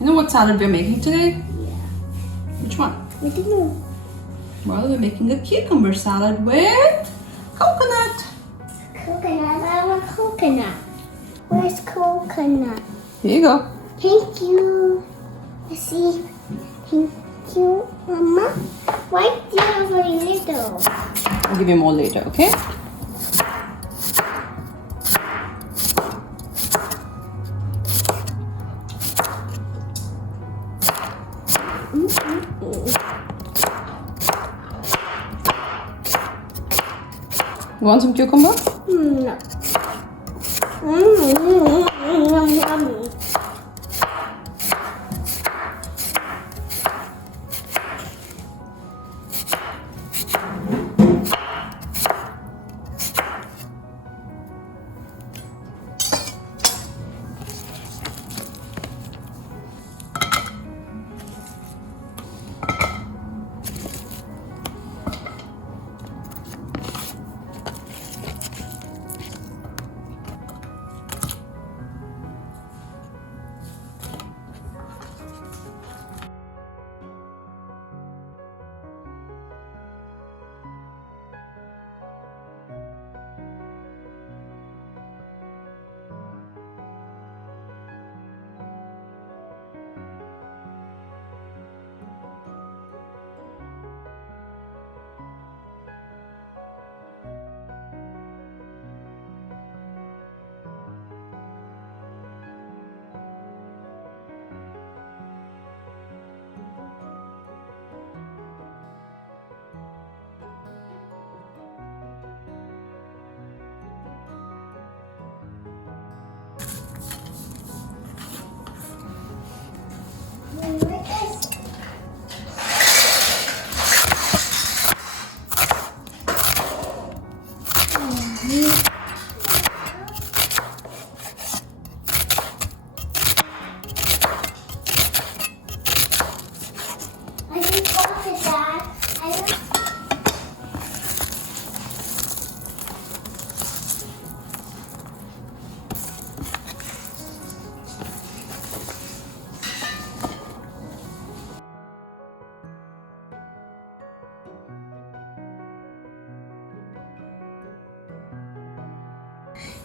You know what salad we're making today? Which one? I don't know. Well, we're making a cucumber salad with coconut. Coconut. I want coconut. Where's coconut? Here you go. Thank you. Let's see. Thank you, Mama. Why do you have a little? I'll give you more later, okay? You want some cucumber? No. Yummy.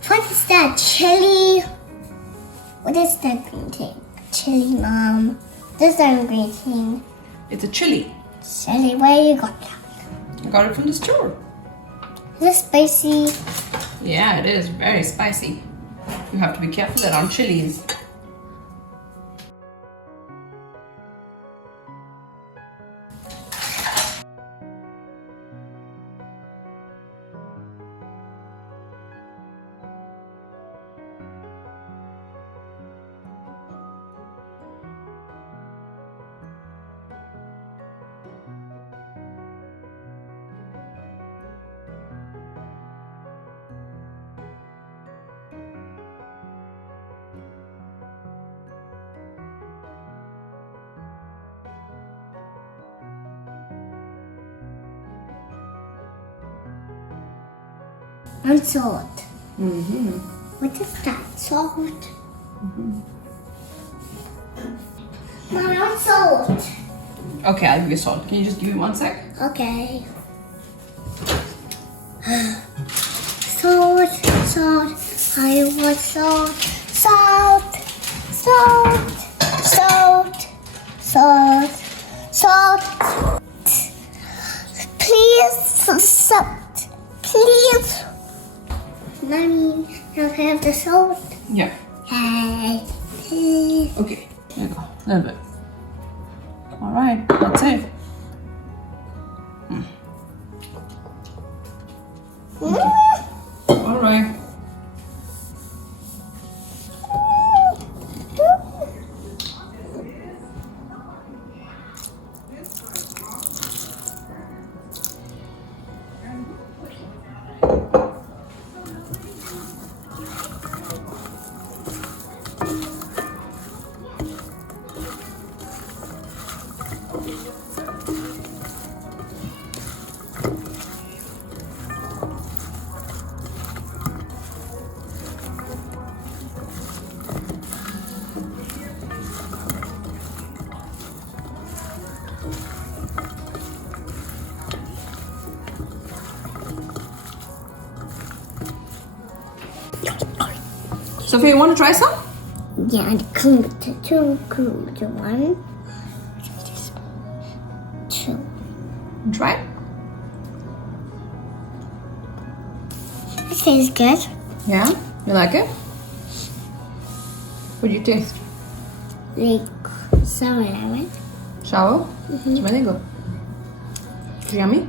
What is that? Chili? What is that green thing? Chili, Mom. This is that green thing. It's a chili. Chili, where you got that? I got it from the store. Is it spicy? Yeah, it is very spicy. You have to be careful around chilies. And salt. Mm-hmm. What is that? Salt? Mm-hmm. Mom, I want salt. Okay, I'll give you salt. Can you just give me 1 sec? Okay. Salt, salt. I want salt. Salt, salt, salt, salt, salt. Please, salt. Please. Mommy, now can I have the salt? Yeah. Hey, please. Okay, there you go. A little bit. All right, that's it. All right. Sophie, you want to try some? Yeah, and two one. Two. Try it. It tastes good. Yeah? You like it? What do you taste? Like sour lemon. Sour? It's very good. It's yummy?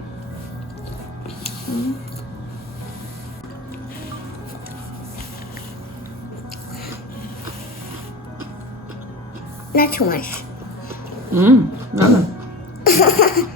Not too much. Nothing.